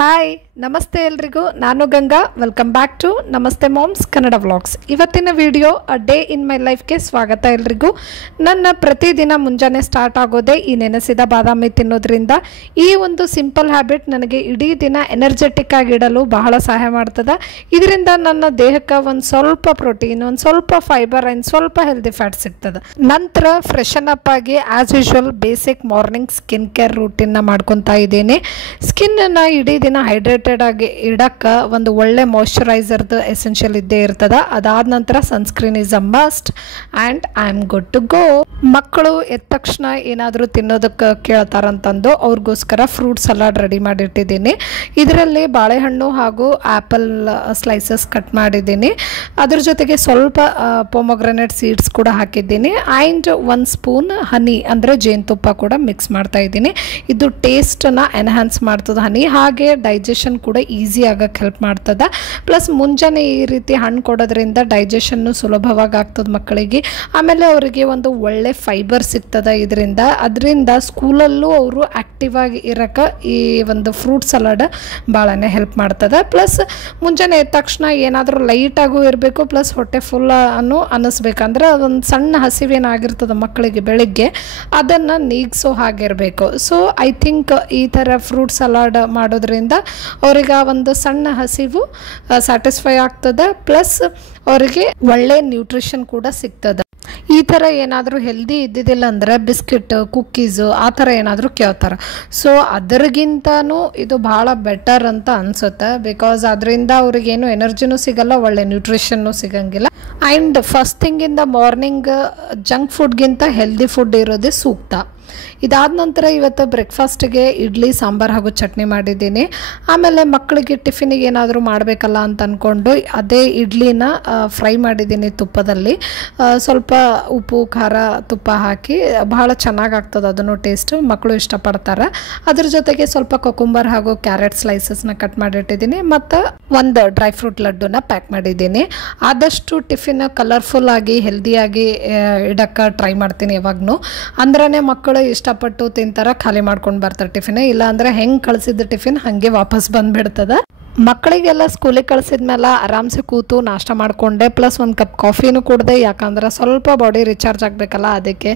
Hi ನಮಸ್ತೆ ಎಲ್ರಿಗೂ ನಾನು ಗಂಗಾ ವೆಲ್ಕಮ್ ಬ್ಯಾಕ್ ಟು ನಮಸ್ತೆ ಮಾಮ್ಸ್ ಕನ್ನಡ ವ್ಲಾಗ್ಸ್. ಇವತ್ತಿನ ವಿಡಿಯೋ ಅ ಡೇ ಇನ್ ಮೈ ಲೈಫ್ಗೆ ಸ್ವಾಗತ. ಎಲ್ರಿಗೂ ನನ್ನ ಪ್ರತಿದಿನ ಮುಂಜಾನೆ ಸ್ಟಾರ್ಟ್ ಆಗೋದೇ ಈ ನೆನೆಸಿದ ಬಾದಾಮಿ ತಿನ್ನೋದ್ರಿಂದ. ಈ ಒಂದು ಸಿಂಪಲ್ ಹ್ಯಾಬಿಟ್ ನನಗೆ ಇಡೀ ದಿನ ಎನರ್ಜೆಟಿಕ್ ಆಗಿಡಲು ಬಹಳ ಸಹಾಯ ಮಾಡ್ತದೆ. ಇದರಿಂದ ನನ್ನ ದೇಹಕ್ಕೆ ಒಂದು ಸ್ವಲ್ಪ ಪ್ರೋಟೀನ್, ಒಂದು ಸ್ವಲ್ಪ ಫೈಬರ್ ಆ್ಯಂಡ್ ಸ್ವಲ್ಪ ಹೆಲ್ದಿ ಫ್ಯಾಟ್ ಸಿಗ್ತದೆ. ನಂತರ ಫ್ರೆಶನ್ ಅಪ್ ಆಗಿ as usual basic morning skin care ರೂಟೀನ್ನ ಮಾಡ್ಕೊತಾ ಇದ್ದೀನಿ. ಸ್ಕಿನ್ನನ್ನು ಇಡೀ ದಿನ ಹೈಡ್ರೇಟೆಡ್ ಆಗಿ ಇಡಕ್ಕೆ ಒಂದು ಒಳ್ಳೆ ಮಾಯ್ಶ್ಚರೈಸರ್ದು ಎಸೆನ್ಷಿಯಲ್ ಇದ್ದೇ ಇರ್ತದೆ. ಅದಾದ ನಂತರ sunscreen is a must and I am good to go. ಮಕ್ಕಳು ಎದ್ದ ತಕ್ಷಣ ಏನಾದರೂ ತಿನ್ನೋದಕ್ಕೆ ಕೇಳ್ತಾರಂತಂದು ಅವ್ರಿಗೋಸ್ಕರ ಫ್ರೂಟ್ ಸಲಾಡ್ ರೆಡಿ ಮಾಡಿಟ್ಟಿದ್ದೀನಿ. ಇದರಲ್ಲಿ ಬಾಳೆಹಣ್ಣು ಹಾಗೂ ಆ್ಯಪಲ್ ಸ್ಲೈಸಸ್ ಕಟ್ ಮಾಡಿದ್ದೀನಿ. ಅದ್ರ ಜೊತೆಗೆ ಸ್ವಲ್ಪ ಪೊಮೊಗ್ರನೇಟ್ ಸೀಡ್ಸ್ ಕೂಡ ಹಾಕಿದ್ದೀನಿ ಆ್ಯಂಡ್ 1 ಸ್ಪೂನ್ ಹನಿ ಅಂದರೆ ಜೇನುತುಪ್ಪ ಕೂಡ ಮಿಕ್ಸ್ ಮಾಡ್ತಾ ಇದ್ದೀನಿ. ಇದು ಟೇಸ್ಟನ್ನು ಎನ್ಹ್ಯಾನ್ಸ್ ಮಾಡ್ತದೆ ಹನಿ, ಹಾಗೆ ಡೈಜೆಷನ್ ಕೂಡ ಈಸಿ ಆಗಕ್ಕೆ ಹೆಲ್ಪ್ ಮಾಡ್ತದೆ. ಪ್ಲಸ್ ಮುಂಜಾನೆ ಈ ರೀತಿ ಹಣ್ಣು ಕೊಡೋದ್ರಿಂದ ಡೈಜೆಷನ್ನು ಸುಲಭವಾಗಿ ಆಗ್ತದೆ ಮಕ್ಕಳಿಗೆ. ಆಮೇಲೆ ಅವರಿಗೆ ಒಂದು ಒಳ್ಳೆ ಫೈಬರ್ ಸಿಗ್ತದೆ ಅದರಿಂದ ಸ್ಕೂಲಲ್ಲೂ ಅವರು ಆ್ಯಕ್ಟಿವ್ ಆಗಿ ಇರೋಕ್ಕೆ ಈ ಒಂದು ಫ್ರೂಟ್ ಸಲಾಡ್ ಭಾಳನೇ ಹೆಲ್ಪ್ ಮಾಡ್ತದೆ. ಪ್ಲಸ್ ಮುಂಜಾನೆ ಎದ್ದ ತಕ್ಷಣ ಏನಾದರೂ ಲೈಟಾಗೂ ಇರಬೇಕು, ಪ್ಲಸ್ ಹೊಟ್ಟೆ ಫುಲ್ ಅನ್ನಿಸ್ಬೇಕಂದ್ರೆ ಅದೊಂದು ಸಣ್ಣ ಹಸಿವೇನಾಗಿರ್ತದೆ ಮಕ್ಕಳಿಗೆ ಬೆಳಿಗ್ಗೆ, ಅದನ್ನು ನೀಗಿಸೋ ಹಾಗಿರಬೇಕು. ಸೊ ಐ ಥಿಂಕ್ ಈ ಥರ ಫ್ರೂಟ್ ಸಲಾಡ್ ಮಾಡೋದ್ರಿಂದ ಅವರಿಗೆ ಒಂದು ಸಣ್ಣ ಹಸಿವು ಸ್ಯಾಟಿಸ್ಫೈ ಆಗ್ತದೆ, ಪ್ಲಸ್ ಅವರಿಗೆ ಒಳ್ಳೆ ನ್ಯೂಟ್ರಿಷನ್ ಕೂಡ ಸಿಗ್ತದೆ. ಈ ಥರ ಏನಾದರೂ ಹೆಲ್ದಿ ಇದ್ದಿದ್ದಿಲ್ಲ ಅಂದರೆ ಬಿಸ್ಕಿಟ್, ಕುಕ್ಕೀಸು ಆ ಥರ ಏನಾದರೂ ಕೇಳ್ತಾರೆ. ಸೊ ಅದರಿಗಿಂತನೂ ಇದು ಭಾಳ ಬೆಟರ್ ಅಂತ ಅನಿಸುತ್ತೆ. ಬಿಕಾಸ್ ಅದರಿಂದ ಅವ್ರಿಗೇನು ಎನರ್ಜಿನೂ ಸಿಗಲ್ಲ, ಒಳ್ಳೆ ನ್ಯೂಟ್ರಿಷನ್ನು ಸಿಗಂಗಿಲ್ಲ. And first thing in the morning junk ಫುಡ್ಗಿಂತ ಹೆಲ್ದಿ ಫುಡ್ ಇರೋದೇ ಸೂಕ್ತ. ಇದಾದ ನಂತರ ಇವತ್ತು ಬ್ರೇಕ್ಫಾಸ್ಟ್ಗೆ ಇಡ್ಲಿ, ಸಾಂಬಾರು ಹಾಗೂ ಚಟ್ನಿ ಮಾಡಿದ್ದೀನಿ. ಆಮೇಲೆ ಮಕ್ಕಳಿಗೆ ಟಿಫಿನಿಗೆ ಏನಾದರೂ ಮಾಡಬೇಕಲ್ಲ ಅಂತ ಅಂದ್ಕೊಂಡು ಅದೇ ಇಡ್ಲಿನ ಫ್ರೈ ಮಾಡಿದ್ದೀನಿ ತುಪ್ಪದಲ್ಲಿ. ಸ್ವಲ್ಪ ಉಪ್ಪು, ಖಾರ, ತುಪ್ಪ ಹಾಕಿ ಭಾಳ ಚೆನ್ನಾಗಾಗ್ತದೆ, ಅದನ್ನು ಟೇಸ್ಟ್ ಮಕ್ಕಳು ಇಷ್ಟಪಡ್ತಾರೆ. ಅದ್ರ ಜೊತೆಗೆ ಸ್ವಲ್ಪ ಕೊಕುಂಬರ್ ಹಾಗೂ ಕ್ಯಾರೆಟ್ ಸ್ಲೈಸಸ್ನ ಕಟ್ ಮಾಡಿಟ್ಟಿದ್ದೀನಿ ಮತ್ತು ಒಂದು ಡ್ರೈ ಫ್ರೂಟ್ ಲಡ್ಡುನ ಪ್ಯಾಕ್ ಮಾಡಿದ್ದೀನಿ. ಆದಷ್ಟು ಟಿಫಿನ್ ಕಲರ್ಫುಲ್ ಆಗಿ ಹೆಲ್ದಿಯಾಗಿ ಇಡಕ್ಕೆ ಟ್ರೈ ಮಾಡ್ತೀನಿ ಯಾವಾಗೂ. ಅಂದ್ರೇ ಮಕ್ಕಳು ಇಷ್ಟಪಟ್ಟು ತಿಂತಾರೆ, ಖಾಲಿ ಮಾಡ್ಕೊಂಡು ಬರ್ತಾರೆ ಟಿಫಿನ್. ಇಲ್ಲಾಂದರೆ ಹೆಂಗೆ ಕಳಿಸಿದ ಟಿಫಿನ್ ಹಾಗೆ ವಾಪಸ್ ಬಂದುಬಿಡ್ತದೆ. ಮಕ್ಕಳಿಗೆಲ್ಲ ಸ್ಕೂಲಿಗೆ ಕಳಿಸಿದ್ಮೇಲೆ ಆರಾಮ್ಸೆ ಕೂತು ನಾಷ್ಟ ಮಾಡಿಕೊಂಡೆ, ಪ್ಲಸ್ ಒಂದು ಕಪ್ ಕಾಫಿನೂ ಕುಡಿದೆ. ಯಾಕಂದ್ರೆ ಸ್ವಲ್ಪ ಬಾಡಿ ರಿಚಾರ್ಜ್ ಆಗಬೇಕಲ್ಲ ಅದಕ್ಕೆ.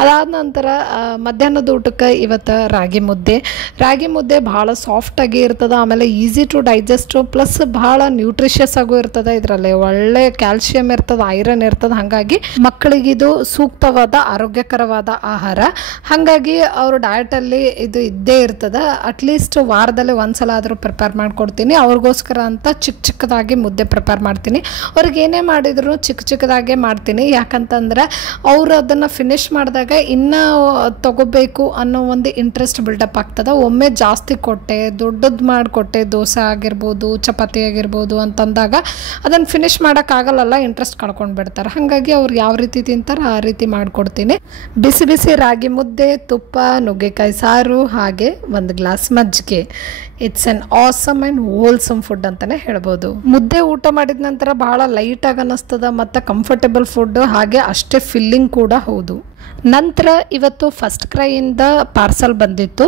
ಅದಾದ ನಂತರ ಮಧ್ಯಾಹ್ನದ ಊಟಕ್ಕೆ ಇವತ್ತು ರಾಗಿ ಮುದ್ದೆ ಭಾಳ ಸಾಫ್ಟಾಗಿ ಇರ್ತದೆ, ಆಮೇಲೆ ಈಸಿ ಟು ಡೈಜೆಸ್ಟು, ಪ್ಲಸ್ ಭಾಳ ನ್ಯೂಟ್ರಿಷಿಯಸ್ ಆಗೂ ಇರ್ತದೆ. ಇದರಲ್ಲಿ ಒಳ್ಳೆ ಕ್ಯಾಲ್ಶಿಯಂ ಇರ್ತದೆ, ಐರನ್ ಇರ್ತದೆ. ಹಾಗಾಗಿ ಮಕ್ಕಳಿಗಿದು ಸೂಕ್ತವಾದ ಆರೋಗ್ಯಕರವಾದ ಆಹಾರ. ಹಾಗಾಗಿ ಅವ್ರ ಡಯಟಲ್ಲಿ ಇದು ಇದ್ದೇ ಇರ್ತದೆ. ಅಟ್ಲೀಸ್ಟ್ ವಾರದಲ್ಲಿ ಒಂದ್ಸಲ ಆದರೂ ಪ್ರಿಪೇರ್ ಮಾಡಿಕೊಡ್ತೀನಿ. ಅವ್ರಿಗೋಸ್ಕರ ಅಂತ ಚಿಕ್ಕದಾಗಿ ಮುದ್ದೆ ಪ್ರಿಪೇರ್ ಮಾಡ್ತೀನಿ. ಅವ್ರಿಗೆ ಏನೇ ಮಾಡಿದ್ರು ಚಿಕ್ಕದಾಗೆ ಮಾಡ್ತೀನಿ. ಯಾಕಂತಂದ್ರೆ ಅವರು ಅದನ್ನು ಫಿನಿಷ್ ಮಾಡಿದಾಗ ಇನ್ನೂ ತಗೋಬೇಕು ಅನ್ನೋ ಒಂದು ಇಂಟ್ರೆಸ್ಟ್ ಬಿಲ್ಡಪ್ ಆಗ್ತದೆ. ಒಮ್ಮೆ ಜಾಸ್ತಿ ಕೊಟ್ಟೆ, ದೊಡ್ಡದು ಮಾಡಿಕೊಟ್ಟೆ, ದೋಸೆ ಆಗಿರ್ಬೋದು, ಚಪಾತಿ ಆಗಿರ್ಬೋದು ಅಂತಂದಾಗ ಅದನ್ನು ಫಿನಿಷ್ ಮಾಡೋಕ್ಕಾಗಲ್ಲ, ಇಂಟ್ರೆಸ್ಟ್ ಕಳ್ಕೊಂಡು ಬಿಡ್ತಾರೆ. ಹಾಗಾಗಿ ಅವ್ರು ಯಾವ ರೀತಿ ತಿಂತಾರೆ ಆ ರೀತಿ ಮಾಡಿಕೊಡ್ತೀನಿ. ಬಿಸಿ ರಾಗಿ ಮುದ್ದೆ, ತುಪ್ಪ, ನುಗ್ಗೆಕಾಯಿ ಸಾರು, ಹಾಗೆ ಒಂದು ಗ್ಲಾಸ್ ಮಜ್ಜಿಗೆ. It's an awesome and wholesome food ಅಂತಲೇ ಹೇಳ್ಬೋದು. ಮುದ್ದೆ ಊಟ ಮಾಡಿದ ನಂತರ ಭಾಳ ಲೈಟಾಗಿ ಅನ್ನಿಸ್ತದೆ ಮತ್ತು ಕಂಫರ್ಟೇಬಲ್ ಫುಡ್, ಹಾಗೆ ಅಷ್ಟೇ ಫಿಲ್ಲಿಂಗ್ ಕೂಡ ಹೌದು. ನಂತರ ಇವತ್ತು ಫಸ್ಟ್ ಕ್ರೈಯಿಂದ ಪಾರ್ಸಲ್ ಬಂದಿತ್ತು.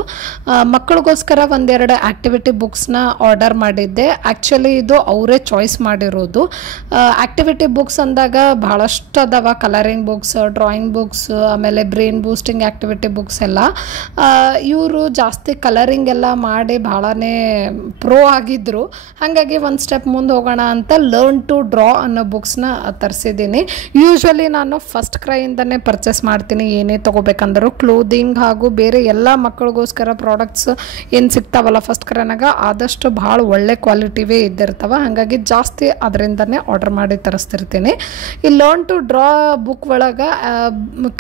ಮಕ್ಕಳಿಗೋಸ್ಕರ ಒಂದೆರಡು ಆ್ಯಕ್ಟಿವಿಟಿ ಬುಕ್ಸ್ನ ಆರ್ಡರ್ ಮಾಡಿದ್ದೆ. ಆ್ಯಕ್ಚುಲಿ ಇದು ಅವರೇ ಚಾಯ್ಸ್ ಮಾಡಿರೋದು. ಆ್ಯಕ್ಟಿವಿಟಿ ಬುಕ್ಸ್ ಅಂದಾಗ ಭಾಳಷ್ಟು ಅದಾವ, ಕಲರಿಂಗ್ ಬುಕ್ಸ್, ಡ್ರಾಯಿಂಗ್ ಬುಕ್ಸ್, ಆಮೇಲೆ ಬ್ರೈನ್ ಬೂಸ್ಟಿಂಗ್ ಆ್ಯಕ್ಟಿವಿಟಿ ಬುಕ್ಸ್ ಎಲ್ಲ. ಇವರು ಜಾಸ್ತಿ ಕಲರಿಂಗ್ ಎಲ್ಲ ಮಾಡಿ ಭಾಳನೇ ಪ್ರೋ ಆಗಿದ್ದರು. ಹಾಗಾಗಿ ಒಂದು ಸ್ಟೆಪ್ ಮುಂದೆ ಹೋಗೋಣ ಅಂತ ಲರ್ನ್ ಟು ಡ್ರಾ ಅನ್ನೋ ಬುಕ್ಸ್ನ ತರಿಸಿದ್ದೀನಿ. ಯೂಶ್ವಲಿ ನಾನು ಫಸ್ಟ್ ಕ್ರೈಯಿಂದನೇ ಪರ್ಚೇಸ್ ಮಾಡ್ತೀನಿ ಏನೇ ತೊಗೋಬೇಕಂದ್ರು. ಕ್ಲೋದಿಂಗ್ ಹಾಗೂ ಬೇರೆ ಎಲ್ಲ ಮಕ್ಕಳಿಗೋಸ್ಕರ ಪ್ರಾಡಕ್ಟ್ಸ್ ಏನು ಸಿಗ್ತಾವಲ್ಲ ಫಸ್ಟ್ ಕ್ರೈನಾಗ, ಆದಷ್ಟು ಭಾಳ ಒಳ್ಳೆ ಕ್ವಾಲಿಟಿವೇ ಇದ್ದಿರ್ತಾವೆ. ಹಾಗಾಗಿ ಜಾಸ್ತಿ ಅದರಿಂದನೇ ಆರ್ಡರ್ ಮಾಡಿ ತರಿಸ್ತಿರ್ತೀನಿ. ಈ ಲರ್ನ್ ಟು ಡ್ರಾ ಬುಕ್ ಒಳಗೆ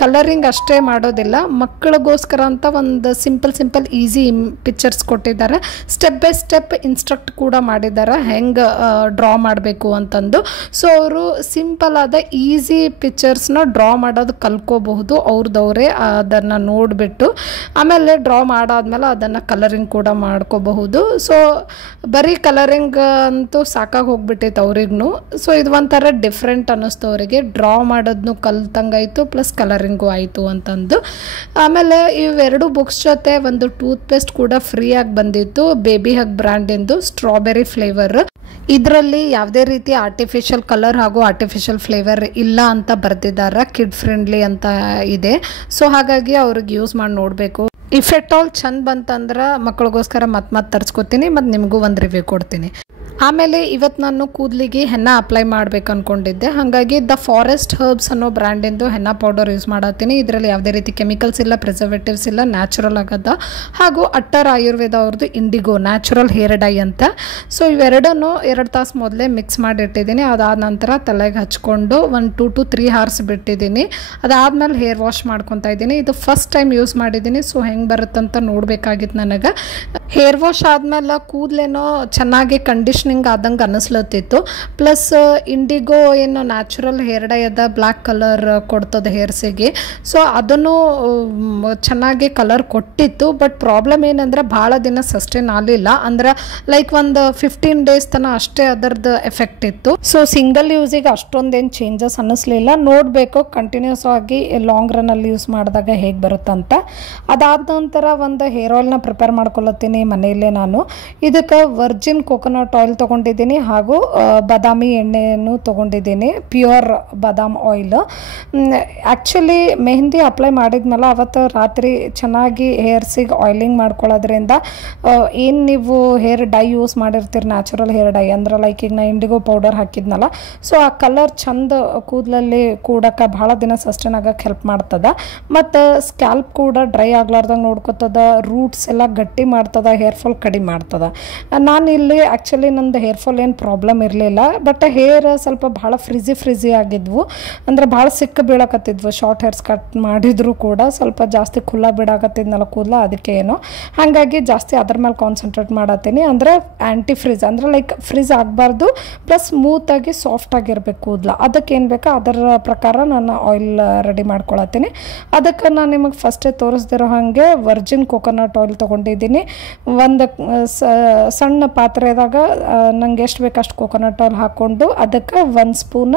ಕಲರಿಂಗ್ ಅಷ್ಟೇ ಮಾಡೋದಿಲ್ಲ, ಮಕ್ಕಳಿಗೋಸ್ಕರ ಅಂತ ಒಂದು ಸಿಂಪಲ್ ಈಸಿ ಪಿಕ್ಚರ್ಸ್ ಕೊಟ್ಟಿದ್ದಾರೆ. ಸ್ಟೆಪ್ ಬೈ ಸ್ಟೆಪ್ ಇನ್ಸ್ಟ್ರಕ್ಟ್ ಕೂಡ ಮಾಡಿದ್ದಾರೆ ಹೆಂಗೆ ಡ್ರಾ ಮಾಡಬೇಕು ಅಂತಂದು. ಸೊ ಅವರು ಸಿಂಪಲ್ ಆದ ಈಸಿ ಪಿಕ್ಚರ್ಸ್ನ ಡ್ರಾ ಮಾಡೋದು ಕಲ್ಕೋಬಹುದು ಮಾಡ್ಕೋಬೋದು ಅವ್ರದವರೇ ಅದನ್ನು ನೋಡಿಬಿಟ್ಟು. ಆಮೇಲೆ ಡ್ರಾ ಮಾಡಾದ್ಮೇಲೆ ಅದನ್ನು ಕಲರಿಂಗ್ ಕೂಡ ಮಾಡ್ಕೋಬಹುದು. ಸೊ ಬರೀ ಕಲರಿಂಗ್ ಅಂತೂ ಸಾಕಾಗಿ ಹೋಗ್ಬಿಟ್ಟೈತೆ ಅವ್ರಿಗೂ. ಸೊ ಇದು ಒಂಥರ ಡಿಫ್ರೆಂಟ್ ಅನ್ನಿಸ್ತು ಅವರಿಗೆ, ಡ್ರಾ ಮಾಡೋದನ್ನು ಕಲ್ತಂಗಾಯಿತು ಪ್ಲಸ್ ಕಲರಿಂಗು ಆಯಿತು ಅಂತಂದು. ಆಮೇಲೆ ಇವೆರಡು ಬುಕ್ಸ್ ಜೊತೆ ಒಂದು ಟೂತ್ ಪೇಸ್ಟ್ ಕೂಡ ಫ್ರೀಯಾಗಿ ಬಂದಿತ್ತು, ಬೇಬಿ ಹಗ್ ಬ್ರ್ಯಾಂಡಿಂದು, ಸ್ಟ್ರಾಬೆರಿ ಫ್ಲೇವರ್. ಇದರಲ್ಲಿ ಯಾವುದೇ ರೀತಿ ಆರ್ಟಿಫಿಷಿಯಲ್ ಕಲರ್ ಹಾಗೂ ಆರ್ಟಿಫಿಷಿಯಲ್ ಫ್ಲೇವರ್ ಇಲ್ಲ ಅಂತ ಬರೆದಿದ್ದಾರೆ, ಕಿಡ್ ಫ್ರೆಂಡ್ಲಿ ಅಂತ ಇದೆ. ಸೊ ಹಾಗಾಗಿ ಅವ್ರಿಗೆ ಯೂಸ್ ಮಾಡಿ ನೋಡಬೇಕು. ಇಫ್ ಎಟ್ ಆಲ್ ಚಂದ ಬಂತಂದ್ರೆ ಮಕ್ಕಳಿಗೋಸ್ಕರ ಮತ್ತೆ ತರಿಸ್ಕೊತೀನಿ ಮತ್ತು ನಿಮಗೂ ಒಂದು ರಿವ್ಯೂ ಕೊಡ್ತೀನಿ. ಆಮೇಲೆ ಇವತ್ತು ನಾನು ಕೂದಲಿಗೆ ಹೆನ್ನ ಅಪ್ಲೈ ಮಾಡ್ಬೇಕು ಅಂದ್ಕೊಂಡಿದ್ದೆ. ಹಾಗಾಗಿ ದ ಫಾರೆಸ್ಟ್ ಹರ್ಬ್ಸ್ ಅನ್ನೋ ಬ್ರ್ಯಾಂಡಿಂದು ಹೆನ್ನ ಪೌಡರ್ ಯೂಸ್ ಮಾಡತ್ತೀನಿ. ಇದರಲ್ಲಿ ಯಾವುದೇ ರೀತಿ ಕೆಮಿಕಲ್ಸ್ ಇಲ್ಲ, ಪ್ರಿಸರ್ವೇಟಿವ್ಸ್ ಇಲ್ಲ, ನ್ಯಾಚುರಲ್ ಆಗದ. ಹಾಗೂ ಅಟ್ಟರ್ ಆಯುರ್ವೇದ ಅವ್ರದ್ದು ಇಂಡಿಗೋ ನ್ಯಾಚುರಲ್ ಹೇರ್ ಡೈ ಅಂತ. ಸೊ ಇವೆರಡನ್ನು 2 ತಾಸು ಮೊದಲೇ ಮಿಕ್ಸ್ ಮಾಡಿಟ್ಟಿದ್ದೀನಿ. ಅದಾದ ನಂತರ ತಲೆಗೆ ಹಚ್ಕೊಂಡು 1 2 to 3 hours ಬಿಟ್ಟಿದ್ದೀನಿ. ಅದಾದಮೇಲೆ ಹೇರ್ ವಾಶ್ ಮಾಡ್ಕೊತಾ ಇದ್ದೀನಿ. ಇದು ಫಸ್ಟ್ ಟೈಮ್ ಯೂಸ್ ಮಾಡಿದ್ದೀನಿ. ಸೊ ಹೆಂಗೆ ಬರುತ್ತಂತ ನೋಡಬೇಕಾಗಿತ್ತು ನನಗೆ. ಹೇರ್ ವಾಶ್ ಆದಮೇಲೆ ಕೂದಲೇನೋ ಚೆನ್ನಾಗಿ ಕಂಡೀಷನಿಂಗ್ ಆದಂಗೆ ಅನ್ನಿಸ್ಲತ್ತಿತ್ತು. ಪ್ಲಸ್ ಇಂಡಿಗೋ ಏನು ನ್ಯಾಚುರಲ್ ಹೇರ್ ಡೈ ಅದ, ಬ್ಲ್ಯಾಕ್ ಕಲರ್ ಕೊಡ್ತದೆ ಹೇರ್ಸಿಗೆ. ಸೊ ಅದನ್ನು ಚೆನ್ನಾಗಿ ಕಲರ್ ಕೊಟ್ಟಿತ್ತು. ಬಟ್ ಪ್ರಾಬ್ಲಮ್ ಏನಂದ್ರೆ ಭಾಳ ದಿನ ಸಸ್ಟೈನ್ ಆಗಲಿಲ್ಲ. ಅಂದ್ರೆ ಲೈಕ್ ಒಂದು 15 days ತನಕ ಅಷ್ಟೇ ಅದರದ್ದು ಎಫೆಕ್ಟ್ ಇತ್ತು. ಸೊ ಸಿಂಗಲ್ ಯೂಸಿಗೆ ಅಷ್ಟೊಂದೇನು ಚೇಂಜಸ್ ಅನ್ನಿಸ್ಲಿಲ್ಲ. ನೋಡಬೇಕು ಕಂಟಿನ್ಯೂಸ್ ಆಗಿ ಲಾಂಗ್ ರನ್ನಲ್ಲಿ ಯೂಸ್ ಮಾಡಿದಾಗ ಹೇಗೆ ಬರುತ್ತಂತ. ಅದಾದ ನಂತರ ಒಂದು ಹೇರ್ ಆಯಿಲ್ನ ಪ್ರಿಪೇರ್ ಮಾಡ್ಕೊಳತ್ತೀನಿ ಮನೆಯಲ್ಲೇ ನಾನು. ಇದಕ್ಕೆ ವರ್ಜಿನ್ ಕೋಕೋನಟ್ ಆಯಿಲ್ ತೊಗೊಂಡಿದ್ದೀನಿ ಹಾಗೂ ಬಾದಾಮಿ ಎಣ್ಣೆಯನ್ನು ತೊಗೊಂಡಿದ್ದೀನಿ, ಪ್ಯೂರ್ ಬಾದಾಮ್ ಆಯಿಲ್. ಆ್ಯಕ್ಚುಲಿ ಮೆಹಂದಿ ಅಪ್ಲೈ ಮಾಡಿದ್ಮೇಲೆ ಅವತ್ತು ರಾತ್ರಿ ಚೆನ್ನಾಗಿ ಹೇರ್ಸಿಗೆ ಆಯಿಲಿಂಗ್ ಮಾಡ್ಕೊಳ್ಳೋದ್ರಿಂದ ಏನು ನೀವು ಹೇರ್ ಡೈ ಯೂಸ್ ಮಾಡಿರ್ತೀರಿ, ನ್ಯಾಚುರಲ್ ಹೇರ್ ಡೈ ಅಂದ್ರೆ ಲೈಕ್ ಈಗ ನಾ ಇಂಡಿಗೋ ಪೌಡರ್ ಹಾಕಿದ್ನಲ್ಲ, ಸೊ ಆ ಕಲರ್ ಚಂದ ಕೂದಲಲ್ಲಿ ಕೂಡಕ್ಕೆ ಭಾಳ ದಿನ ಸಸ್ಟೈನ್ ಆಗಕ್ಕೆ ಹೆಲ್ಪ್ ಮಾಡ್ತದೆ. ಮತ್ತು ಸ್ಕ್ಯಾಲ್ಪ್ ಕೂಡ ಡ್ರೈ ಆಗ್ಲಾರ್ದಂಗೆ ನೋಡ್ಕೊತದ, ರೂಟ್ಸ್ ಎಲ್ಲ ಗಟ್ಟಿ ಮಾಡ್ತದೆ, ಹೇರ್ ಫಾಲ್ ಕಡಿಮೆ ಮಾಡ್ತದೆ. ನಾನು ಇಲ್ಲಿ ಆ್ಯಕ್ಚುಲಿ ನಂದು ಹೇರ್ ಫಾಲ್ ಏನು ಪ್ರಾಬ್ಲಮ್ ಇರಲಿಲ್ಲ. ಬಟ್ ಹೇರ್ ಸ್ವಲ್ಪ ಭಾಳ ಫ್ರಿಜಿ ಆಗಿದ್ವು, ಅಂದರೆ ಭಾಳ ಸಿಕ್ಕ ಬೀಳಕತ್ತಿದ್ವು. ಶಾರ್ಟ್ ಹೇರ್ಸ್ ಕಟ್ ಮಾಡಿದ್ರು ಕೂಡ ಸ್ವಲ್ಪ ಜಾಸ್ತಿ ಖುಲ್ಲ ಬಿಡಾಕತ್ತಿದ್ನಲ್ಲ ಕೂದಲ, ಅದಕ್ಕೆ ಏನೋ ಹಾಗಾಗಿ ಜಾಸ್ತಿ ಅದ್ರ ಮೇಲೆ ಕಾನ್ಸಂಟ್ರೇಟ್ ಮಾಡತ್ತೀನಿ. ಅಂದರೆ ಆ್ಯಂಟಿ ಫ್ರಿಜ್ ಅಂದರೆ ಲೈಕ್ ಫ್ರಿಜ್ ಆಗಬಾರ್ದು, ಪ್ಲಸ್ ಸ್ಮೂತಾಗಿ ಸಾಫ್ಟಾಗಿರ್ಬೇಕು ಕೂದಲ. ಅದಕ್ಕೆ ಏನು ಬೇಕೋ ಅದರ ಪ್ರಕಾರ ನಾನು ಆಯಿಲ್ ರೆಡಿ ಮಾಡ್ಕೊಳತ್ತೀನಿ. ಅದಕ್ಕೆ ನಾನು ನಿಮಗೆ ಫಸ್ಟೇ ತೋರಿಸ್ದಿರೋ ಹಾಗೆ ವರ್ಜಿನ್ ಕೋಕೋನಟ್ ಆಯಿಲ್ ತೊಗೊಂಡಿದ್ದೀನಿ. ಒಂದು ಸಣ್ಣ ಪಾತ್ರೆದಾಗ ನಂಗೆ ಎಷ್ಟು ಬೇಕು ಅಷ್ಟು ಕೋಕೋನಟ್ ಆಯಿಲ್ ಹಾಕ್ಕೊಂಡು ಅದಕ್ಕೆ 1 ಸ್ಪೂನ್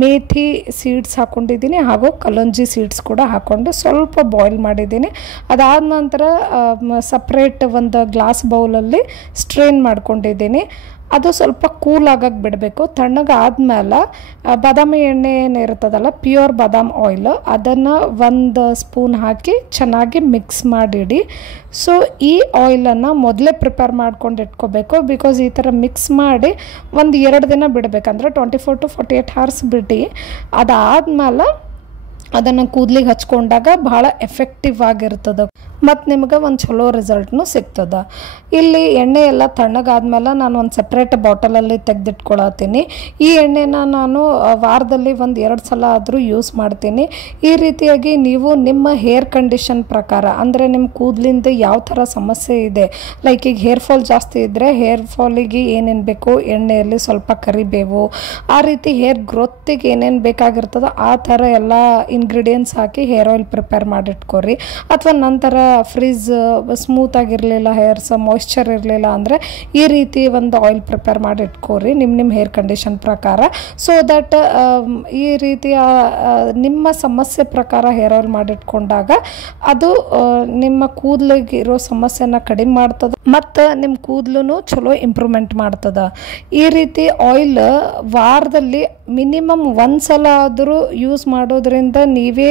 ಮೇಥಿ ಸೀಡ್ಸ್ ಹಾಕ್ಕೊಂಡಿದ್ದೀನಿ ಹಾಗೂ ಕಲಂಜಿ ಸೀಡ್ಸ್ ಕೂಡ ಹಾಕ್ಕೊಂಡು ಸ್ವಲ್ಪ ಬಾಯ್ಲ್ ಮಾಡಿದ್ದೀನಿ. ಅದಾದ ನಂತರ ಸಪ್ರೇಟ್ ಒಂದು ಗ್ಲಾಸ್ ಬೌಲಲ್ಲಿ ಸ್ಟ್ರೈನ್ ಮಾಡ್ಕೊಂಡಿದ್ದೀನಿ. ಅದು ಸ್ವಲ್ಪ ಕೂಲ್ ಆಗಕ್ಕೆ ಬಿಡಬೇಕು. ತಣ್ಣಗಾದ್ಮೇಲೆ ಬಾದಾಮಿ ಎಣ್ಣೆ ಏನಿರ್ತದಲ್ಲ, ಪ್ಯೂರ್ ಬಾದಾಮ್ ಆಯಿಲ್, ಅದನ್ನು 1 ಸ್ಪೂನ್ ಹಾಕಿ ಚೆನ್ನಾಗಿ ಮಿಕ್ಸ್ ಮಾಡಿಡಿ. ಸೊ ಈ ಆಯಿಲನ್ನು ಮೊದಲೇ ಪ್ರಿಪೇರ್ ಮಾಡ್ಕೊಂಡು ಇಟ್ಕೋಬೇಕು. ಬಿಕಾಸ್ ಈ ಥರ ಮಿಕ್ಸ್ ಮಾಡಿ 1-2 ದಿನ ಬಿಡಬೇಕಂದ್ರೆ 24 to 48 hours ಬಿಟ್ಟು ಅದಾದಮೇಲೆ ಅದನ್ನು ಕೂದಲಿಗೆ ಹಚ್ಕೊಂಡಾಗ ಭಾಳ ಎಫೆಕ್ಟಿವ್ ಆಗಿರ್ತದೆ ಮತ್ತು ನಿಮಗೆ ಒಂದು ಚಲೋ ರಿಸಲ್ಟ್ನು ಸಿಗ್ತದೆ. ಇಲ್ಲಿ ಎಣ್ಣೆ ಎಲ್ಲ ತಣ್ಣಗಾದ್ಮೇಲೆ ನಾನು ಒಂದು ಸಪ್ರೇಟ್ ಬಾಟಲಲ್ಲಿ ತೆಗೆದಿಟ್ಕೊಳತ್ತೀನಿ. ಈ ಎಣ್ಣೆನ ನಾನು ವಾರದಲ್ಲಿ 1-2 ಸಲ ಆದರೂ ಯೂಸ್ ಮಾಡ್ತೀನಿ. ಈ ರೀತಿಯಾಗಿ ನೀವು ನಿಮ್ಮ ಹೇರ್ ಕಂಡೀಷನ್ ಪ್ರಕಾರ, ಅಂದರೆ ನಿಮ್ಮ ಕೂದಲಿಂದ ಯಾವ ಥರ ಸಮಸ್ಯೆ ಇದೆ, ಲೈಕ್ ಈಗ ಹೇರ್ ಫಾಲ್ ಜಾಸ್ತಿ ಇದ್ದರೆ ಹೇರ್ ಫಾಲಿಗೆ ಏನೇನು ಬೇಕು, ಎಣ್ಣೆಯಲ್ಲಿ ಸ್ವಲ್ಪ ಕರಿಬೇವು, ಆ ರೀತಿ ಹೇರ್ ಗ್ರೋತಿಗೆ ಏನೇನು ಬೇಕಾಗಿರ್ತದೋ ಆ ಥರ ಎಲ್ಲ ಇಂಗ್ರೀಡಿಯೆಂಟ್ಸ್ ಹಾಕಿ ಹೇರ್ ಆಯಿಲ್ ಪ್ರಿಪೇರ್ ಮಾಡಿಟ್ಕೊರಿ. ಅಥವಾ ನಂತರ ಫ್ರಿಜ್ ಸ್ಮೂತ್ ಆಗಿರಲಿಲ್ಲ, ಹೇರ್ಸ್ ಮಾಯ್ಶ್ಚರ್ ಇರಲಿಲ್ಲ ಅಂದರೆ ಈ ರೀತಿ ಒಂದು ಆಯಿಲ್ ಪ್ರಿಪೇರ್ ಮಾಡಿ ಇಟ್ಕೋರಿ ನಿಮ್ಮ ಹೇರ್ ಕಂಡೀಷನ್ ಪ್ರಕಾರ. ಸೊ ದಟ್ ಈ ರೀತಿಯ ನಿಮ್ಮ ಸಮಸ್ಯೆ ಪ್ರಕಾರ ಹೇರ್ ಆಯಿಲ್ ಮಾಡಿಟ್ಕೊಂಡಾಗ ಅದು ನಿಮ್ಮ ಕೂದಲಿಗೆ ಇರೋ ಸಮಸ್ಯೆನ ಕಡಿಮೆ ಮಾಡ್ತದೆ ಮತ್ತು ನಿಮ್ಮ ಕೂದಲು ಚಲೋ ಇಂಪ್ರೂವ್ಮೆಂಟ್ ಮಾಡ್ತದೆ. ಈ ರೀತಿ ಆಯಿಲ್ ವಾರದಲ್ಲಿ ಮಿನಿಮಮ್ 1 ಸಲ ಆದರೂ ಯೂಸ್ ಮಾಡೋದ್ರಿಂದ ನೀವೇ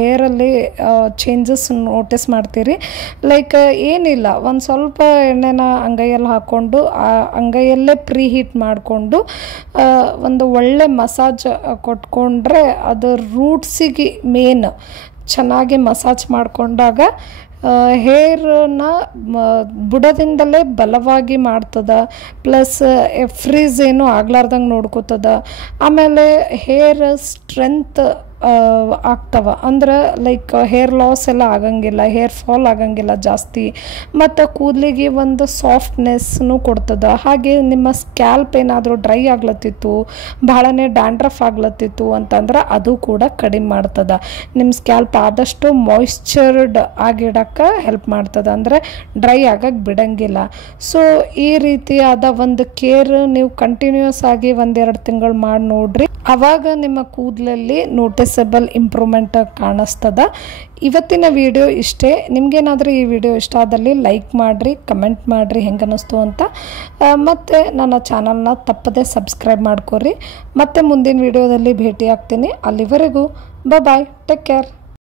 ಹೇರಲ್ಲಿ ಚೇಂಜಸ್ ನೋಟಿಸ್ ಮಾಡ್ತೀರಿ. ಲೈಕ್ ಏನಿಲ್ಲ, ಒಂದು ಸ್ವಲ್ಪ ಎಣ್ಣೆನ ಅಂಗೈಯಲ್ಲಿ ಹಾಕ್ಕೊಂಡು ಆ ಅಂಗೈಯಲ್ಲೇ ಪ್ರೀ ಹೀಟ್ ಮಾಡಿಕೊಂಡು ಒಂದು ಒಳ್ಳೆ ಮಸಾಜ್ ಕೊಟ್ಕೊಂಡ್ರೆ ಅದು ರೂಟ್ಸಿಗೆ ಮೇನ್ ಚೆನ್ನಾಗಿ ಮಸಾಜ್ ಮಾಡಿಕೊಂಡಾಗ ಹೇರ್ನ ಬುಡದಿಂದಲೇ ಬಲವಾಗಿ ಮಾಡ್ತದೆ. ಪ್ಲಸ್ ಫ್ರೀಸ್ ಏನು ಆಗ್ಲಾರ್ದಂಗೆ ನೋಡ್ಕೋತದ. ಆಮೇಲೆ ಹೇರ್ ಸ್ಟ್ರೆಂತ್ ಆಗ್ತವೆ. ಅಂದ್ರೆ ಲೈಕ್ ಹೇರ್ ಲಾಸ್ ಎಲ್ಲ ಆಗಂಗಿಲ್ಲ, ಹೇರ್ ಫಾಲ್ ಆಗಂಗಿಲ್ಲ ಜಾಸ್ತಿ, ಮತ್ತು ಕೂದಲಿಗೆ ಒಂದು ಸಾಫ್ಟ್ನೆಸ್ನು ಕೊಡ್ತದೆ. ಹಾಗೆ ನಿಮ್ಮ ಸ್ಕ್ಯಾಲ್ಪ್ ಏನಾದರೂ ಡ್ರೈ ಆಗ್ಲತ್ತಿತ್ತು, ಭಾಳನೇ ಡ್ಯಾಂಡ್ರಫ್ ಆಗ್ಲತ್ತಿತ್ತು ಅಂತಂದ್ರೆ ಅದು ಕೂಡ ಕಡಿಮೆ ಮಾಡ್ತದೆ. ನಿಮ್ಮ ಸ್ಕ್ಯಾಲ್ಪ್ ಆದಷ್ಟು ಮಾಯಿಶ್ಚರ್ಡ್ ಆಗಿಡಕ್ಕೆ ಹೆಲ್ಪ್ ಮಾಡ್ತದೆ, ಅಂದರೆ ಡ್ರೈ ಆಗಕ್ಕೆ ಬಿಡಂಗಿಲ್ಲ. ಸೊ ಈ ರೀತಿಯಾದ ಒಂದು ಕೇರ್ ನೀವು ಕಂಟಿನ್ಯೂಸ್ ಆಗಿ 1-2 ತಿಂಗಳು ಮಾಡಿ ನೋಡ್ರಿ, ಆವಾಗ ನಿಮ್ಮ ಕೂದಲಲ್ಲಿ ನೋಟಿಸಬಲ್ ಇಂಪ್ರೂವ್ಮೆಂಟ್ ಕಾಣಿಸ್ತದ. ಇವತ್ತಿನ ವಿಡಿಯೋ ಇಷ್ಟೇ. ನಿಮಗೇನಾದರೂ ಈ ವಿಡಿಯೋ ಇಷ್ಟ ಆದಲ್ಲಿ ಲೈಕ್ ಮಾಡಿರಿ, ಕಮೆಂಟ್ ಮಾಡಿರಿ ಹೆಂಗೆ ಅನ್ನಿಸ್ತು ಅಂತ. ಮತ್ತು ನನ್ನ ಚಾನಲ್ನ ತಪ್ಪದೆ ಸಬ್ಸ್ಕ್ರೈಬ್ ಮಾಡ್ಕೊರಿ. ಮತ್ತೆ ಮುಂದಿನ ವಿಡಿಯೋದಲ್ಲಿ ಭೇಟಿ ಆಗ್ತೀನಿ. ಅಲ್ಲಿವರೆಗೂ ಬಾಯ್, ಟೇಕ್ ಕೇರ್.